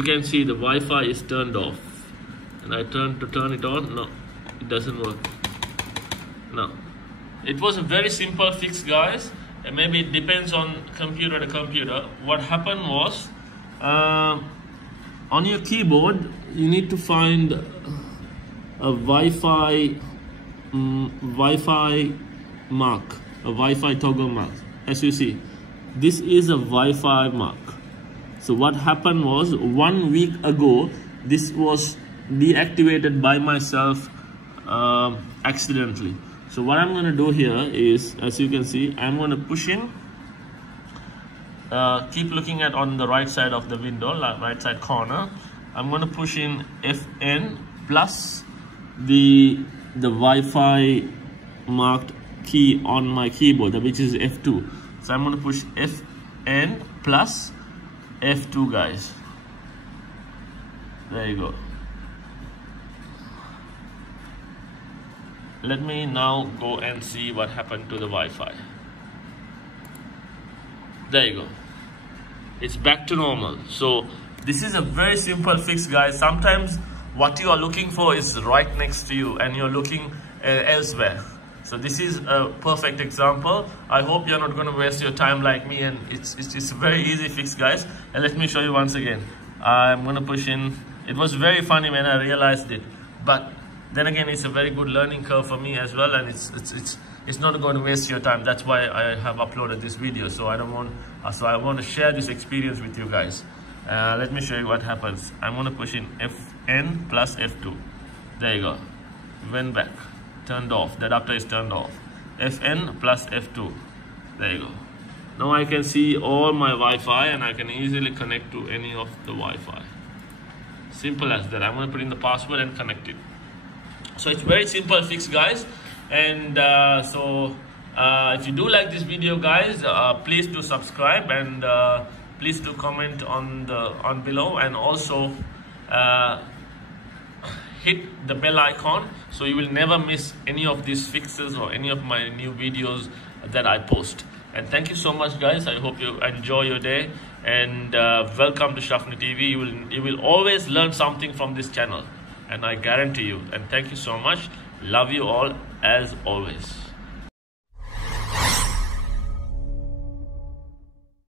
you can see the Wi-Fi is turned off, and I turn it on. No, it doesn't work. No, it was a very simple fix, guys, and maybe it depends on computer to computer. What happened was, on your keyboard you need to find a Wi-Fi mark, a Wi-Fi toggle mark. As you see, this is a Wi-Fi mark. So what happened was, 1 week ago this was deactivated by myself accidentally. So what I'm going to do here is, as you can see, I'm going to push in, keep looking at on the right side of the window, right side corner. I'm going to push in FN plus the Wi-Fi marked key on my keyboard, which is F2. So I'm going to push FN plus F2, guys. There you go. Let me now go and see what happened to the Wi-Fi. There you go. It's back to normal. So this is a very simple fix, guys. Sometimes what you are looking for is right next to you and you're looking elsewhere. So this is a perfect example. I hope you're not going to waste your time like me, and it's a very easy fix, guys. And let me show you once again. I'm going to push in. It was very funny when I realized it, but then again, it's a very good learning curve for me as well, and it's not going to waste your time. That's why I have uploaded this video. So I want to share this experience with you guys. Let me show you what happens. I'm going to push in FN plus F2. There you go. Went back. Turned off. The adapter is turned off. FN plus F2. There you go. Now I can see all my Wi-Fi and I can easily connect to any of the Wi-Fi. Simple as that. I'm going to put in the password and connect it. So it's very simple fix, guys. And if you do like this video, guys, please do subscribe, and please do comment on below, and also hit the bell icon so you will never miss any of these fixes or any of my new videos that I post. And thank you so much, guys. I hope you enjoy your day, and welcome to Shafni TV. You will always learn something from this channel, and I guarantee you. And thank you so much. Love you all as always.